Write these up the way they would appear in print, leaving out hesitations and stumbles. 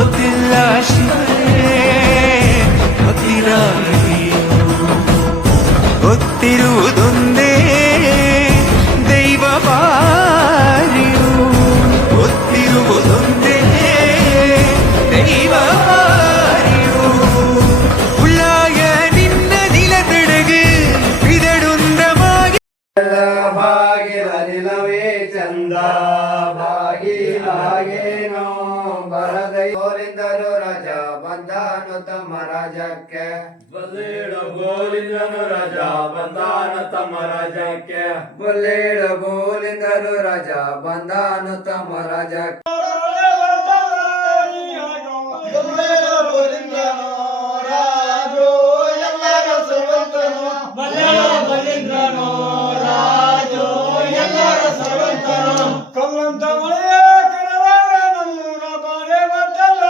ಗೊತ್ತಿಲ್ಲ ಶಿವನೇ ಭಕ್ತಿರಾಗಿಯೋ ಗೊತ್ತಿರುವುದೊಂದೇ ದೈವ ಬಾರಿಯು ಗೊತ್ತಿರುವುದೊಂದೇ ದೈವ ಬಾರಿಯು ಉಳ್ಳಾಯ ನಿನ್ನ ನಿಲದೆಡೆಗೆ ಬಿದಡುಂದವಾಗಿ ಭಾಗಿರಲಿಲವೇ ಚಂದ ಭಾಗಿಲಾಗೇನೋ ಬರದೈ ಗೋಲಿಂದರು ರಾಜ ಬಂದಾನು ತಮ್ಮ ರಾಜಕ್ಕೆ ಬಲ್ಲೇಡು ಗೋಲಿಂದನು ರಾಜ ಬಂದಾನು ತಮ್ಮ ರಾಜಕ್ಕೆ ಬಲ್ಲೇಡು ಗೋಲಿಂದರು ರಾಜ ಬಂದಾನು ತಮ್ಮ ರಾಜಕ್ಕೆ ಕಲ್ಲಂತ ಮಳೆಯ ಕಡಲಾಗ ನಮ್ಮೂರ ಬಾಳೆ ಬಟ್ಟಲ್ಲ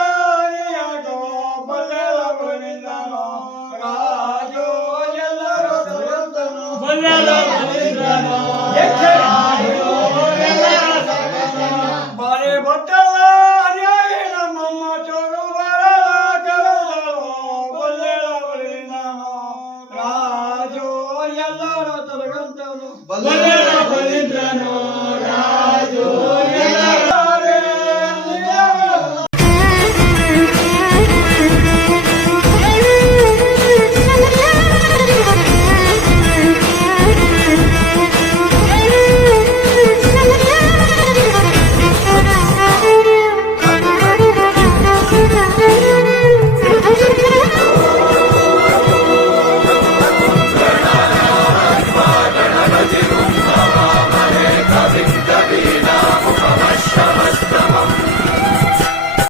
ನೀಯಾಗೋ ಬಲ್ಲೆರ ಬಲಿಂದನೋ ರಾಜೋ ಎಲ್ಲರೂ ಸರ್ವಂತನು ಬಲ್ಲೆರ ಬಲಿಂದನೋ